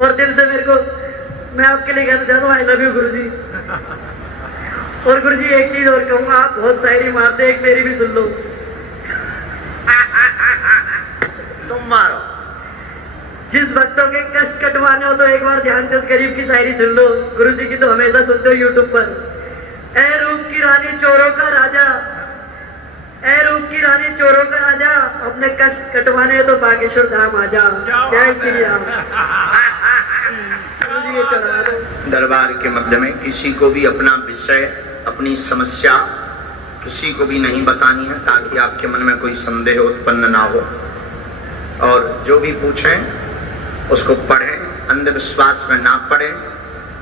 और दिल से मेरे को मैं आपके लिए कहना चाहता हूँ आई लव यू गुरुजी। और गुरुजी एक चीज और कहूंगा, आप बहुत शायरी मारते, एक मेरी भी सुन लो। तुम मारो। जिस भक्तों के कष्ट कटवाने हो तो एक बार ध्यानचंद गरीब की शायरी सुन लो। गुरुजी की तो हमेशा सुनते हो यूट्यूब पर। ए रूप की रानी चोरों का राजा, ए रूप की रानी चोरों का राजा, अपने कष्ट कटवाने तो बागेश्वर धाम आ जा। जय श्री राम। दरबार के मध्य में किसी को भी अपना विषय, अपनी समस्या किसी को भी नहीं बतानी है, ताकि आपके मन में कोई संदेह उत्पन्न ना हो। और जो भी पूछें उसको पढ़ें, अंधविश्वास में ना पड़े।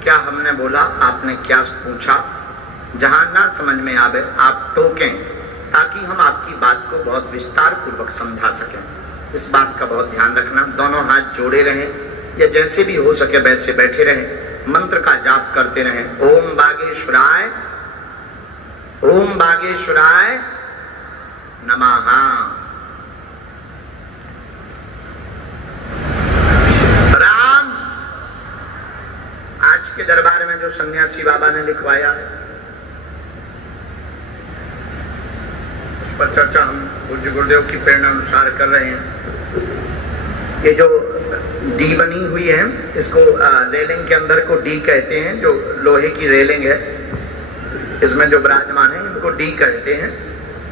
क्या हमने बोला, आपने क्या पूछा, जहां ना समझ में आवे आप टोकें, ताकि हम आपकी बात को बहुत विस्तार पूर्वक समझा सकें। इस बात का बहुत ध्यान रखना। दोनों हाथ जोड़े रहें या जैसे भी हो सके वैसे बैठे रहें। मंत्र का जाप करते रहें। ओम बागेश्वराय, ओम बागेश्वराय नमः। राम, आज के दरबार में जो सन्यासी बाबा ने लिखवाया है उस पर चर्चा हम पूज्य गुरुदेव की प्रेरणा अनुसार कर रहे हैं। ये जो डी बनी हुई है, इसको रेलिंग के अंदर को डी कहते हैं। जो लोहे की रेलिंग है, इसमें जो विराजमान है इनको डी कहते हैं।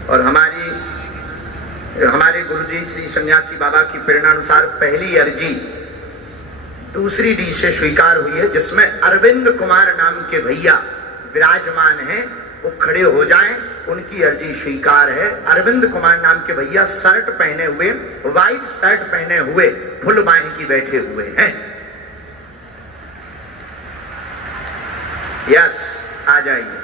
और हमारे गुरुजी श्री सन्यासी बाबा की प्रेरणा अनुसार पहली अर्जी दूसरी डी से स्वीकार हुई है, जिसमें अरविंद कुमार नाम के भैया विराजमान हैं। वो खड़े हो जाएं, उनकी अर्जी स्वीकार है। अरविंद कुमार नाम के भैया शर्ट पहने हुए, व्हाइट शर्ट पहने हुए, फुल बाहें की बैठे हुए हैं। यस, आ जाइए।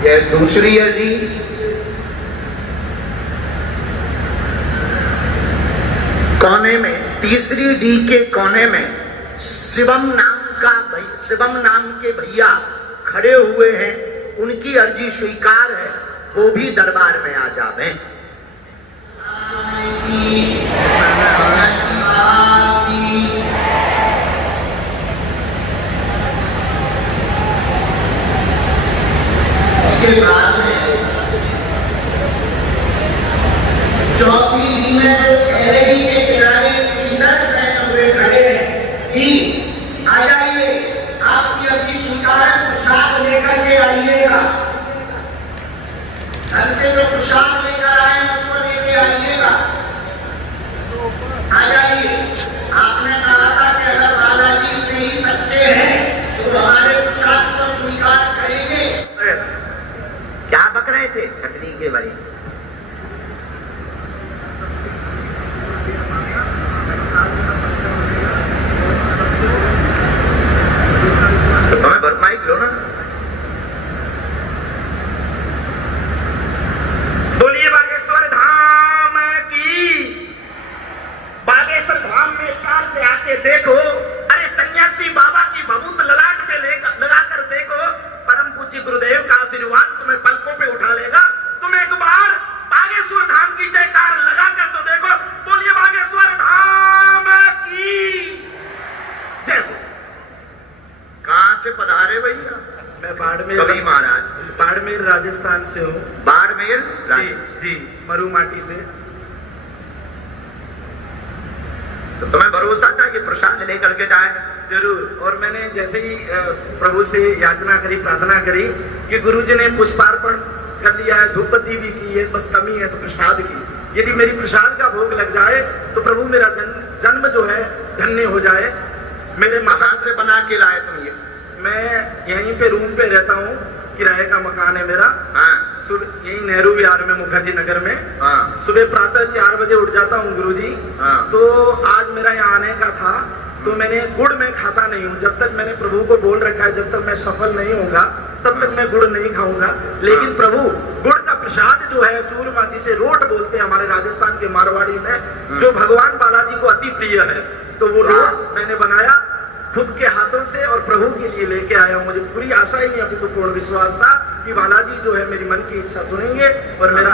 यह दूसरी अर्जी कोने में, तीसरी डी के कोने में शिवम नाम के भैया खड़े हुए हैं। उनकी अर्जी स्वीकार है, वो भी दरबार में आ जावे। इसके बाद में चौथी डी में एलईडी के किनारे टी-शर्ट पहने हुए खड़े हैं। डी, आ जाइए, आपकी अर्जी स्वीकार है। प्रसाद लेकर के आइएगा। घर से जो प्रसाद लेकर आए उसको लेके आइएगा। आ जाइए। आपने कहा था कि अगर बालाजी नहीं सकते हैं तो हमारे प्रसाद को स्वीकार करेंगे। क्या बक रहे थे छटनी के बारे में? तो तुम्हें भरपाई लो ना। बोलिए बागेश्वर धाम की। बागेश्वर धाम में कार से आके देखो, अरे सन्यासी बाबा की भभूत ललाट पे लगा कर देखो। परम पूज्य गुरुदेव का आशीर्वाद तुम्हें पलकों पे उठा लेगा। तुम एक बार बागेश्वर धाम की जयकार लगा कर तो देखो। बोलिए बागेश्वर धाम की जय हो। कहां से पधारे भैया? मैं बाड़मेर, कभी महाराज बाड़मेर राजस्थान से हूँ। बाड़मेर जी, मरू माटी से। तो तुम्हें भरोसा था कि प्रसाद लेकर के जाए? जरूर। और मैंने जैसे ही प्रभु से याचना करी, प्रार्थना करी कि गुरुजी ने पुष्पार्पण कर लिया है, धूपबत्ती भी की है, बस कमी है तो प्रसाद की। यदि मेरी प्रसाद का भोग लग जाए तो प्रभु मेरा जन्म जो है धन्य हो जाए। मेरे कहां से बना के लाए तुम ये? मैं यहीं पे रूम पे रहता हूँ, किराए का मकान है मेरा। हाँ। यही नेहरू विहार में, मुखर्जी नगर में। हाँ। सुबह प्रातः 4 बजे उठ जाता हूँ गुरुजी। हाँ। तो आज मेरा यहाँ आने का था, तो मैंने गुड़ में खाता नहीं हूँ। जब तक मैंने प्रभु को बोल रखा है जब तक मैं सफल नहीं होऊंगा तब तक मैं गुड़ नहीं खाऊंगा। लेकिन प्रभु गुड़ का प्रसाद जो है, चूरमा जिसे रोट बोलते हैं हमारे राजस्थान के मारवाड़ी में, जो भगवान बालाजी को अति प्रिय है, तो वो रोट मैंने बनाया खुद के हाथों से और प्रभु के लिए लेके आया हूं। मुझे पूरी आशा ही नहीं, अभी तो पूर्ण विश्वास था कि बालाजी जो है मेरी मन की इच्छा सुनेंगे और मेरा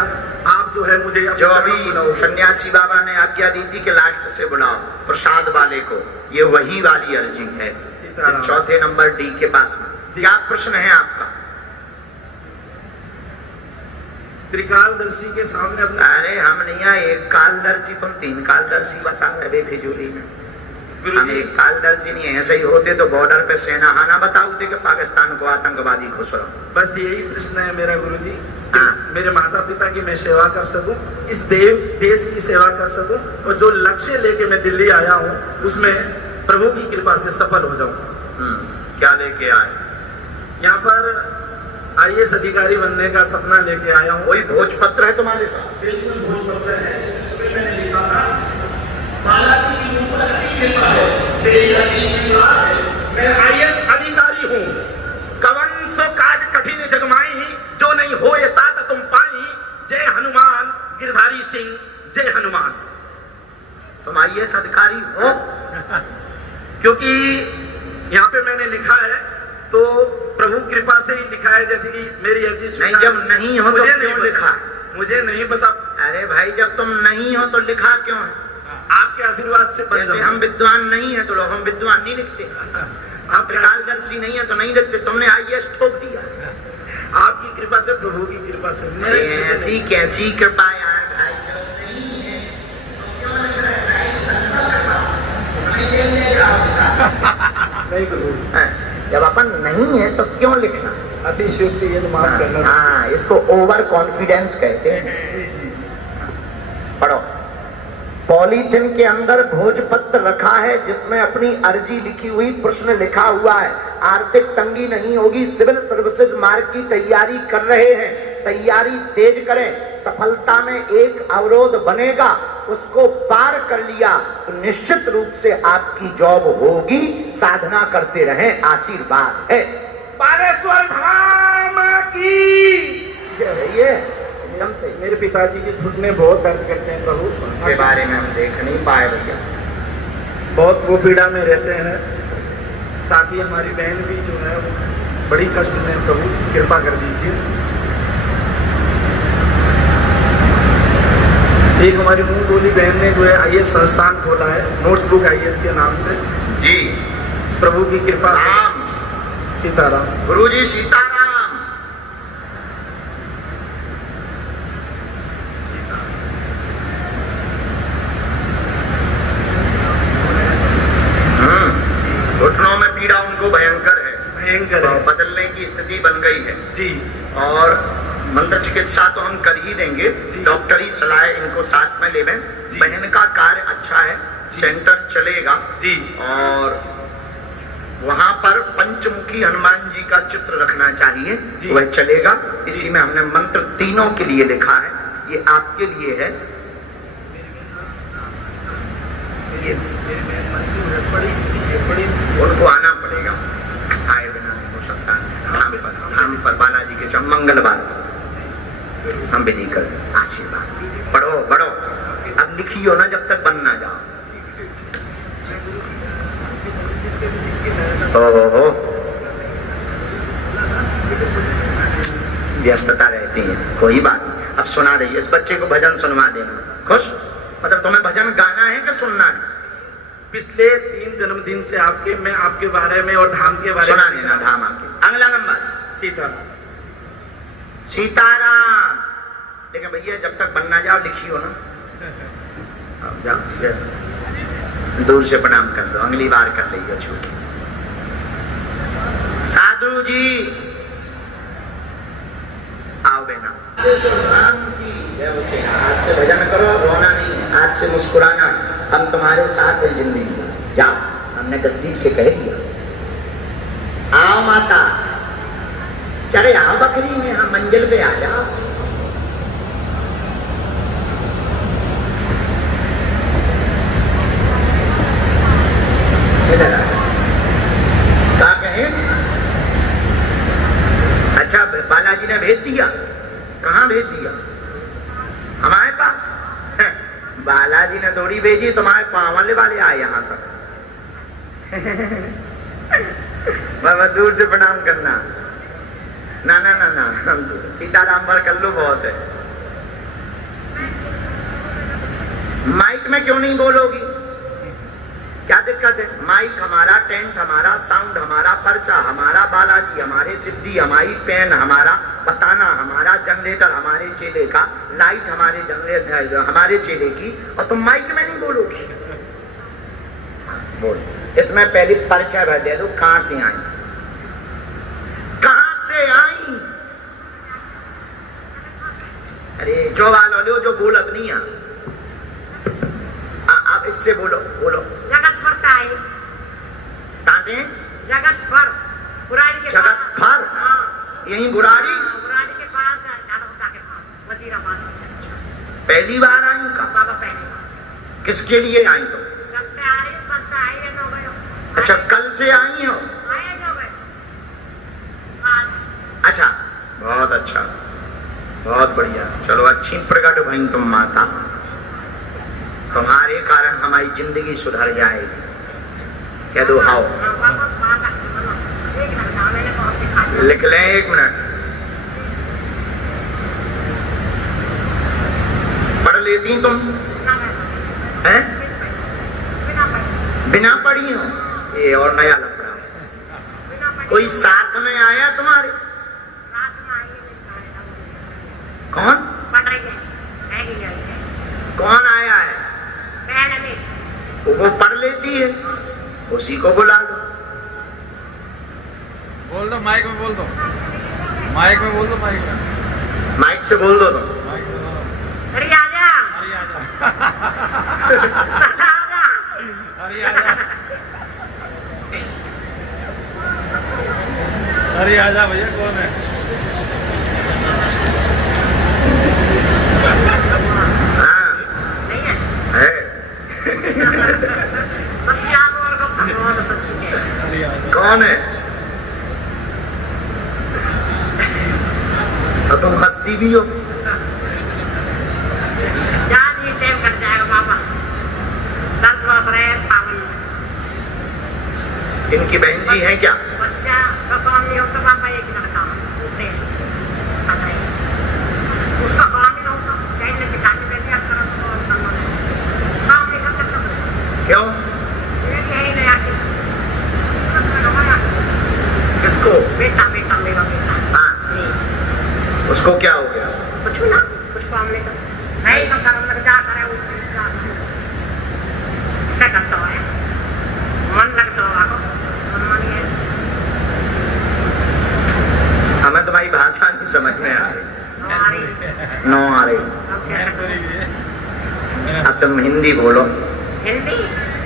आप जो है मुझे जो अभी सन्यासी बाबा ने आज्ञा दी थी कि लास्ट से बुलाओ प्रसाद वाले को, ये वही वाली अर्जी है, चौथे नंबर डी के पास में। क्या प्रश्न है आपका? त्रिकालदर्शी के सामने अपने, अरे हम नहीं आए एक कालदर्शी, तुम 3 कालदर्शी बता रहे बेफिजूली में। हम एक कालदर्शी नहीं है, ऐसे ही होते तो बॉर्डर पे सेना आना बताते कि पाकिस्तान को आतंकवादी खुश रहो। बस यही प्रश्न है मेरा गुरुजी, हाँ। मेरे माता पिता की मैं सेवा कर सकूं, इस देश की सेवा कर सकूं, और जो लक्ष्य लेके मैं दिल्ली आया हूं उसमें प्रभु की कृपा से सफल हो जाऊं। क्या लेके आए? यहाँ पर IAS अधिकारी बनने का सपना लेके आया हूँ। कोई भोजपत्र है तुम्हारे पास? भोजपत्र है, जिसमें मैंने लिखा था बालाजी की मुझे कृपा है, तेरी आशीर्वाद है, मैं IAS अधिकारी हूँ। कवन सो काज कठिन जगमाई, जो नहीं हो ये तात तुम पाई, जय हनुमान गिरधारी सिंह, जय हनुमान। तुम IAS अधिकारी हो? क्योंकि यहाँ पे मैंने लिखा है तो प्रभु कृपा से ही लिखा है, जैसे कि मेरी अर्जी नहीं, जब नहीं हो तो क्यों लिखा? मुझे नहीं पता। अरे भाई जब तुम नहीं हो तो लिखा क्यों है? आपके आशीर्वाद से बन जैसे हम विद्वान नहीं है तो लोग हम विद्वान नहीं लिखते, आप त्रिकालदर्शी नहीं है तो नहीं लिखते, तुमने IAS ठोक दिया। आपकी कृपा से, प्रभु की कृपा से। ऐसी कैसी कृपा यार भाई, नहीं गुरु, जब अपन नहीं है तो क्यों लिखना? अतिशयोक्ति ये तो माफ करना। हाँ, इसको ओवर कॉन्फिडेंस कहते हैं। पढ़ो। पॉलीथिन के अंदर भोजपत्र रखा है जिसमें अपनी अर्जी लिखी हुई, प्रश्न लिखा हुआ है। आर्थिक तंगी नहीं होगी, सिविल सर्विसेज मार्ग की तैयारी कर रहे हैं, तैयारी तेज करें। सफलता में एक अवरोध बनेगा, उसको पार कर लिया तो निश्चित रूप से आपकी जॉब होगी। साधना करते रहें, आशीर्वाद है। बालेश्वर धाम की ये एकदम से मेरे पिताजी के घुटने बहुत दर्द करते हैं प्रभु, के बारे में हम देख नहीं पाए भैया, बहुत वो पीड़ा में रहते हैं। साथ ही हमारी बहन भी जो है वो बड़ी कष्ट में, प्रभु कृपा कर दीजिए। एक हमारी मुंह बोली बहन ने जो है IAS संस्थान खोला है, नोट्स बुक IAS के नाम से। जी, प्रभु की कृपा। राम सीताराम। गुरुजी सीताराम। घुटनों में पीड़ा उनको भयंकर है, भयंकर है, बदलने की स्थिति बन गई है जी। और मंत्र चिकित्सा तो हम कर ही देंगे, डॉक्टरी सलाह इनको साथ में ले लें। बहन का कार्य अच्छा है, सेंटर चलेगा जी, और वहां पर पंचमुखी हनुमान जी का चित्र रखना चाहिए, वह चलेगा। इसी में हमने मंत्र तीनों के लिए लिखा है, ये आपके लिए है। ये उनको आना पड़ेगा, आए बिना नहीं हो सकता। धाम पर बालाजी के मंगलवार को हम विधि कर दें। आशीर्वाद पढ़ो बढ़ो, अब लिखियो ना जब तक बन ना जाओ। ओहो, व्यस्तता रहती है, कोई बात नहीं। अब सुना दीजिए, इस बच्चे को भजन सुनवा देना। खुश? मतलब तुम्हें भजन गाना है कि सुनना है? पिछले 3 जन्मदिन से आपके, मैं आपके बारे में और धाम के बारे में सुना देना। धाम आके अगला नंबर सीताराम। सीताराम। लेकिन भैया जब तक बनना जाओ लिखियो ना। अब जाओ, दूर से प्रणाम कर लो, अगली बार कर लीजिए छूट। साधु जी आओ बेना। आज से भजन करो, रोना नहीं है, आज से मुस्कुराना है। हम तुम्हारे साथ हैं जिंदगी में। जाओ, हमने गद्दी से कह दिया। आओ माता, चले आओ बकरी में, हम मंजिल पे आ जाओ। इधर क्या कहें? अच्छा, बालाजी ने भेज दिया। कहाँ भेज दिया? हमारे पास। बालाजी ने थोड़ी भेजी, तुम्हारे पावले वाले आए यहाँ तक। बाबा दूर से प्रणाम करना। ना ना ना ना, सीताराम पर कर लो, बहुत है। माइक में क्यों नहीं बोलोगी? क्या दिक्कत है? माइक हमारा, टेंट हमारा, साउंड हमारा, पर्चा हमारा, बालाजी हमारे, सिद्धि हमारी, पेन हमारा, बताना हमारा, जनरेटर हमारे चेले का, लाइट हमारे जनरेटर हमारे चेले की, और तुम माइक में नहीं बोलोगी? हाँ, बोल। इसमें पहली परिचय भर दे दो, कहां से आई? कहां से आई? अरे जो वालो लो, जो बोलत नहीं है। आप इससे बोलो, बोलो। जगत भरता है। तांते? जगत भर, बुराड़ी के जगत पास। भर? हाँ। यही बुराड़ी? हाँ, बुराड़ी के पास, झाड़ोदा के पास, वजीराबाद से। पहली बार आई का? बाबा पहली बार। किसके लिए आई तो? करते आ रही, करते आई है, नो गयो। अच्छा, कल से आई हो? आए नो गए। आज। अच्छा, बहुत अच्छा, बहुत बढ़िया। चलो, अच्छी प्रकट भई तुम माता। तुम्हारे कारण हमारी जिंदगी सुधर जाएगी। कह दो हाओ। हाँ, बाबा, बाबा, एक मिनट, मैंने बहुत दिखा दिया। लिख लें, 1 मिनट। पढ़ लेती तुम? बिना पढ़े। हैं? बिना पढ़े। बिना पढ़ी हो? ये और नया लफड़ा है। बिना पढ़े। कोई साथ में आया तुम्हारे? रात में आई है, मेरे सारे। कौन? पढ़ रही है। हैगी है। कौन आया है? बहन में। वो पढ़ लेती है, उसी को बुला लो। बोल दो, माइक में बोल दो, माइक में बोल दो, माइक में, माइक से बोल दो तुम। माइक में बोलो। अरे आजा। अरे आजा, आजा। अरे आजा, अरे आजा भैया, कौन है? हाँ, नहीं है। है। सच्चा और को भगवान सच्ची है। अरे आजा। कौन है? तो तुम हंसती भी हो। जान ये टाइम कट जाएगा बाबा। दर्द बहुत रहे पावन। इनकी बहन जी हैं क्या? बच्चा का काम नहीं होता बाबा, एक लड़का होते हैं। उसका काम नहीं होता, कहीं ने दिखा के भेजा करो तो काम नहीं कर सकता। क्यों? ये है ही नहीं यार, किसको? बेटा बेटा मेरा बेटा। हाँ, उसको क्या हो गया? कुछ ना, कुछ काम नहीं करता। नहीं तो कर्म लग जा करे, वो ऐसा करता है। मन लगता होगा को, मन है। हमें तुम्हारी भाषा नहीं समझ में आ रही। हमारी नो आ रही। अब कैसे करें? अब तुम हिंदी बोलो। हिंदी?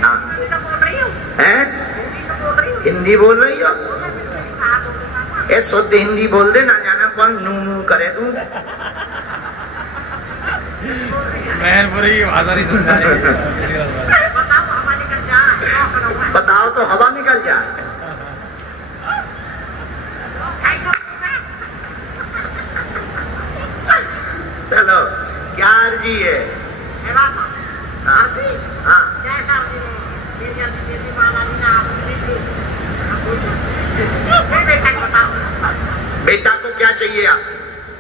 हाँ। हिंदी तो बोल रही हूँ। हैं? हिंदी तो बोल रही हूँ। हिंदी बोल रही हो? कहाँ बोलूँगा? ये शुद्ध हिंदी बोल दे, ना जाना कौन नू नू करे तू। मैनपुरी की भाषा नहीं समझ आ रही है। बताओ हवा निकल जाए, क्या करूँगा? बताओ तो हवा निकल जाए। क्या करूँगा? चलो, क्या अर्जी है? हे बाबा, हाँ। अर्जी? हाँ, जैसा अर्जी हो, मेरी अर्जी देती माला जी ने आपको दी थी। अब पूछो। मेरे बेटा को बताओ। बेटा को क्या चाहिए आप?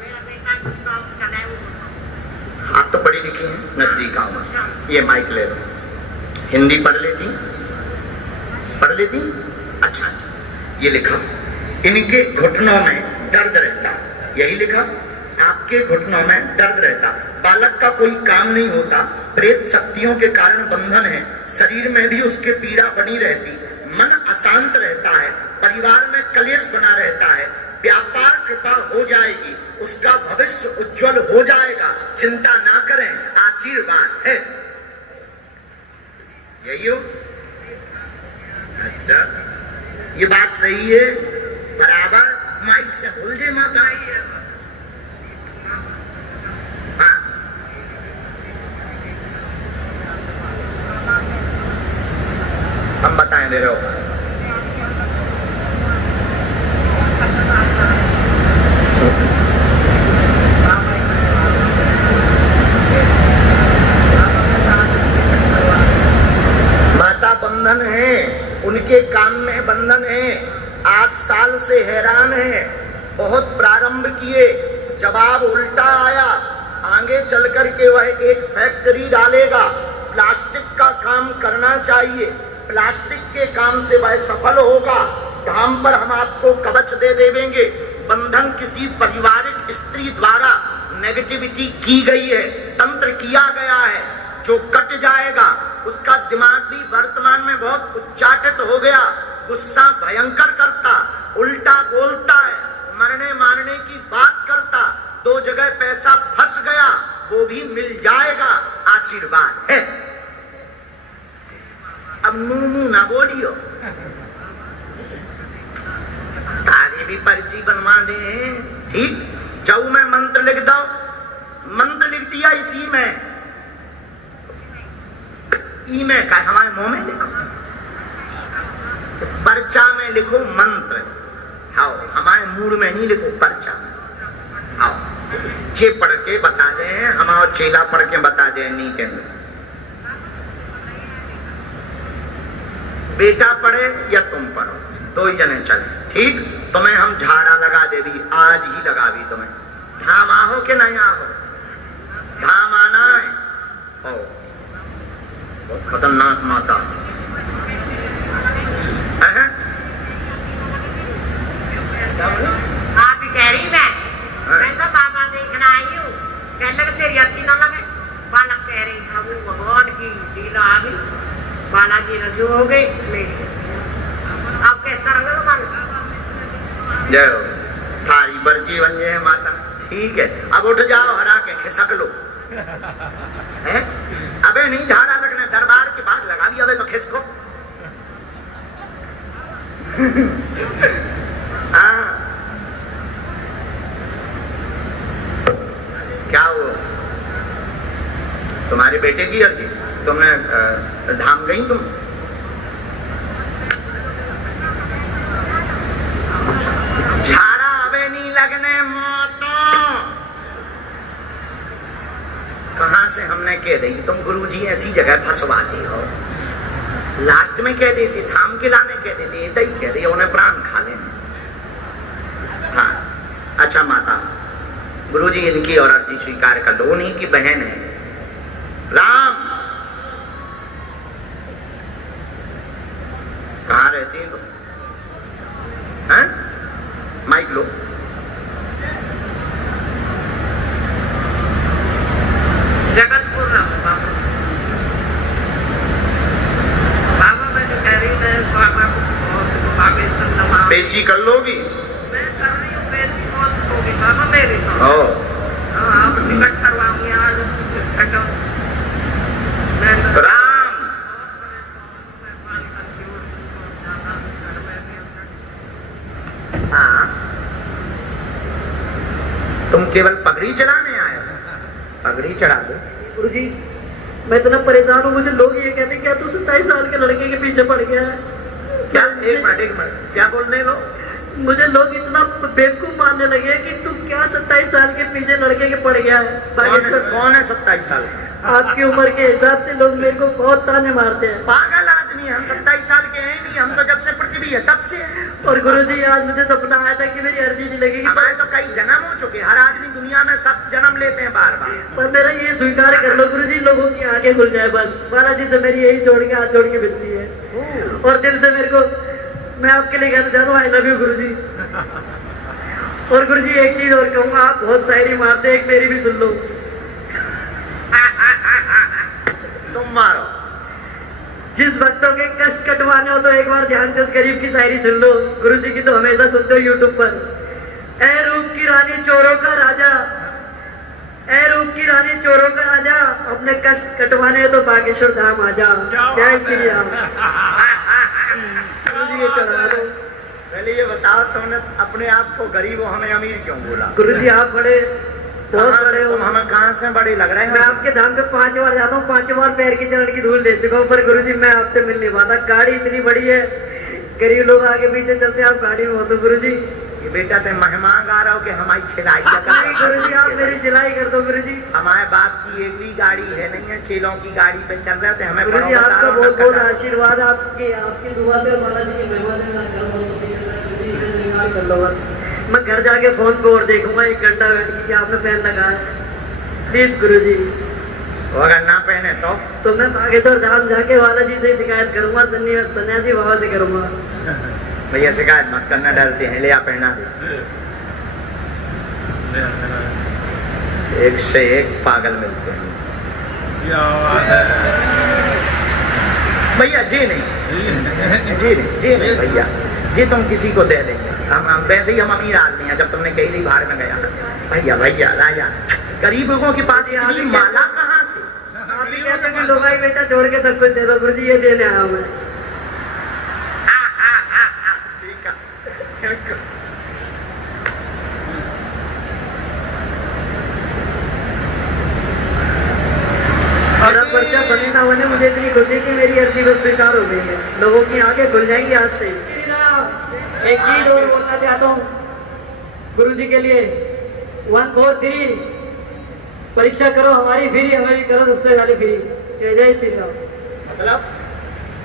मेरा बेटा कुछ काम चलाए वो बताओ। आप तो पढ़ी लिखी हैं, नजदीक आओ। ये माइक ले लो। हिंदी पढ़ लेती? पढ़ लेती? अच्छा अच्छा। ये लिखा, इनके घुटनों में दर्द रहता। यही लिखा, आपके घुटनों में दर्द रहता। बालक का कोई काम नहीं होता। प्रेत शक्तियों के कारण बंधन है। शरीर में भी उसके पीड़ा बनी रहती। मन अशांत रहता है। परिवार में कलेश बना रहता है। व्यापार कृपा हो जाएगी। उसका भविष्य उज्जवल हो जाएगा। चिंता ना करें, आशीर्वाद है। यही हो? अच्छा, ये बात सही है? बराबर माइक से बोल दे माता। हाँ, हम बताएं दे रहे हो। माता बंधन है, उनके काम में बंधन है। 8 साल से हैरान है, बहुत प्रारंभ किए, जवाब उल्टा आया। आगे चल कर के वह एक फैक्ट्री डालेगा, प्लास्टिक का काम करना चाहिए, प्लास्टिक के काम से वह सफल होगा। धाम पर हम आपको कवच दे देंगे। बंधन किसी पारिवारिक स्त्री द्वारा नेगेटिविटी की गई है, तंत्र किया गया है, जो कट जाएगा। उसका दिमाग भी वर्तमान में बहुत उच्चाटित हो गया, गुस्सा भयंकर करता, उल्टा बोलता है, मरने मारने की बात करता। 2 जगह पैसा फंस गया, वो भी मिल जाएगा, आशीर्वाद है। अब मुंह ना बोलियो, तारी भी पर्ची बनवा दे। ठीक, जाऊ मैं मंत्र लिख दो, मंत्र लिख दिया इसी में, ई में का हमारे मुंह में लिखो, तो पर्चा में लिखो मंत्र। हाँ, हमारे मूड में नहीं लिखो, पर्चा में। हाँ, जे पढ़ के बता दे, हमारा चेला पढ़ के बता दे। नहीं कहते बेटा पढ़े या तुम पढ़ो, 2 ही जने चले। ठीक, तुम्हें हम झाड़ा लगा दे भी, आज ही लगा भी तुम्हें। धाम आहो के नहीं आहो, धाम आना है। ओ बहुत खतरनाक माता है। आप ही कह रही मैं तो बाबा देखना आई हूँ। कह लगे तेरी अच्छी ना लगे। बालक कह रही अब भगवान की लीला आ गई, बालाजी रजू हो गई मेरी। आप कैसे करोगे वो बालक? जय हो, थारी पर्ची बन जाए माता। ठीक है, अब उठ जाओ, हरा के खिसक लो। है? अबे नहीं झाड़ा लगना, दरबार के बाद लगा भी, अबे तो खिसको। हाँ, क्या वो तुम्हारे बेटे की अर्जी? तुमने धाम गई तुम? झाड़ा अबे नहीं लगने मोतो। कहां से हमने कह दी तुम गुरुजी ऐसी जगह फंसवाती हो। लास्ट में कह देती, थाम के लाने कह देती, इतना ही कह दी, उन्हें प्राण खा लेने। हाँ, अच्छा माता, गुरुजी इनकी और अर्जी स्वीकार कर लो, उन्हीं की बहन है। राम, कहाँ रहती है तुम? हैं? माइक लो। जगतपुर बाबा। बाबा मैं जो कह रही है बाबा को आगे चलना। बेची कर लोगी? मैं कर रही हूँ, पैसी कौन सी होगी बाबा मेरी तो। आप टिकट करवाऊंगी आज छठा। राम, हाँ, तुम केवल पगड़ी चलाने आए हो? पगड़ी चढ़ा दो। गुरुजी मैं इतना परेशान हूँ, मुझे लोग ये कहते हैं क्या तू 27 साल के लड़के के पीछे पड़ गया है। क्या? एक मिनट, क्या बोल रहे हो? मुझे लोग इतना बेवकूफ मानने लगे कि तू क्या 27 साल के पीछे लड़के के पड़ गया है। कौन है 27 साल का? आपकी उम्र के हिसाब से लोग मेरे को बहुत ताने मारते हैं। पागल आदमी, हम 27 साल के हैं नहीं, हम तो जब से पृथ्वी है तब से है। और गुरुजी आज मुझे सपना आया था कि मेरी अर्जी नहीं लगेगी, हमारे तो कई जन्म हो चुके, हर आदमी दुनिया में सब जन्म लेते हैं बार बार। पर मेरा ये स्वीकार कर लो गुरुजी, लोगों की आंखें खुल जाए बस। बालाजी से मेरी यही जोड़ के हाथ जोड़ के मिलती है, और दिल से मेरे को, मैं आपके लिए कहना चाहता हूँ आई लव यू गुरुजी। और गुरुजी एक चीज और कहूंगा, आप बहुत शायरी मारते, एक मेरी भी सुन लो। तुम मारो। जिस भक्तों के कष्ट कटवाने हो तो एक बार ध्यान से उस गरीब की शायरी सुन लो। गुरुजी की तो हमेशा सुनते हो यूट्यूब पर। ए रूप की रानी चोरों का राजा, ए रूप की रानी चोरों का राजा, अपने कष्ट कटवाने हो तो बागेश्वर धाम आ जा। जय श्री राम। गुरुजी ये चढ़ा दो। पहले ये बताओ, तुमने अपने आप को गरीब हो, हमें अमीर क्यों बोला? गुरुजी आप बड़े, बहुत बड़े हो। तुम हमें कहाँ से बड़े लग रहे हैं? मैं आपके धाम पे 5 बार जाता हूँ, 5 बार पैर की चरण की धूल ले चुका हूँ, पर गुरुजी मैं आपसे मिल नहीं पाता। गाड़ी इतनी बड़ी है, गरीब लोग आगे पीछे चलते हैं, आप गाड़ी में हो तो गुरुजी। ये बेटा ते मेहमान गा रहा हो कि हमारी छिलाई नहीं गुरुजी, आप मेरी जिलाई कर दो गुरुजी। हमारे बाप की एक भी गाड़ी है नहीं है, चेलों की गाड़ी पे चल रहे थे। हमें गुरुजी आपका बहुत बहुत आशीर्वाद, आपकी दुआ से बालाजी की महिमा से आराम कर लो बस। मैं घर जाके फोन पे और देखूंगा 1 घंटा बैठ के कि आपने पेन लगाया है। प्लीज गुरुजी। वो अगर ना पहने तो मैं बागेश्वर धाम जाके बालाजी से शिकायत करूंगा, सन्यासी बाबा से करूंगा। भैया शिकायत मत करना, डरते हैं, ले आ पहना दे। एक से एक पागल मिलते हैं क्या बात है। भैया। जी नहीं भैया जी, तुम किसी को दे देंगे। हम वैसे ही हम अमीर आदमी हैं। जब तुमने कही थी बाहर में गया भैया भैया राजा, गरीबों के पास इतनी माला कहाँ से? आप भी कहते हैं कि लोगाई बेटा छोड़ के सब कुछ दे दो। गुरुजी ये देने आया हूँ मैं। ठीक है। मेरा पर्चा बने ना बने, मुझे इतनी खुशी कि मेरी अर्जी बस स्वीकार हो गई है। लोगों की आंखें खुल जाएंगी आज से। एक चीज और बोलना चाहता हूँ गुरुजी के लिए। 1 4 3 परीक्षा करो, हमारी फ्री, हमें भी करो सबसे वाली फ्री। जय श्री राम। मतलब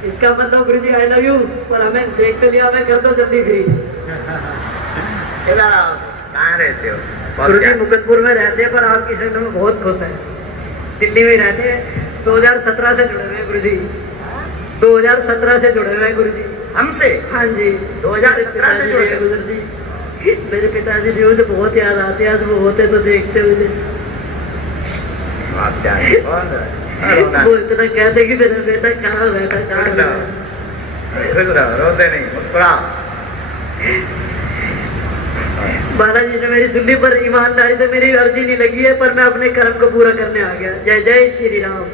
इसका मतलब गुरुजी आई लव यू, पर हमें देख तो लिया, हमें कर दो जल्दी फ्री। कहाँ रहते हो? गुरुजी मुकुंदपुर में रहते हैं, पर आपकी शक्ल में बहुत खुश है। दिल्ली में रहते हैं। 2017 से जुड़े हुए हैं गुरुजी। 2017 से जुड़े हुए हैं गुरुजी हमसे। हाँ जी, 2017 से जुड़े हुए। गुरुजी मेरे पिताजी भी मुझे बहुत याद आती है। आज वो होते तो देखते मुझे। वो इतना कहते कि मेरा बेटा कहाँ बैठा, कहाँ खुश रहो, रोते नहीं, मुस्कुराओ। बालाजी ने मेरी सुननी, पर ईमानदारी से मेरी अर्जी नहीं लगी है, पर मैं अपने कर्म को पूरा करने आ गया। जय जय श्री राम।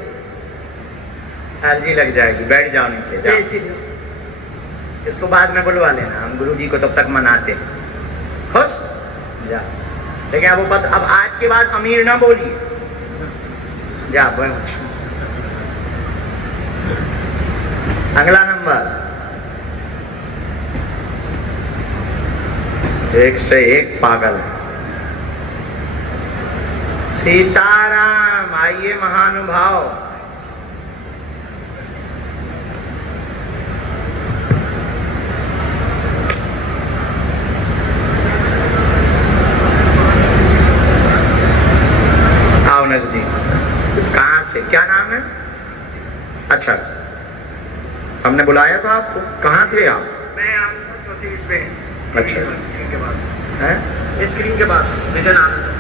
अर्जी लग जाएगी, बैठ जाओ नीचे जय जाओ। श्री राम। इसको बाद में बुलवा लेना, हम गुरुजी को तब तक मनाते। खुश जा। लेकिन अब आज के बाद अमीर ना बोलिए। जा पहुंच। अगला नंबर। एक से एक पागल है। सीताराम। आइए महानुभाव। आओ नजदीक। कहाँ से? क्या नाम है? अच्छा, हमने बुलाया था आपको। कहाँ थे आप? मैं आपको चौथी इसमें अच्छा, स्क्रीन के पास है स्क्रीन के पास विजन आनंद।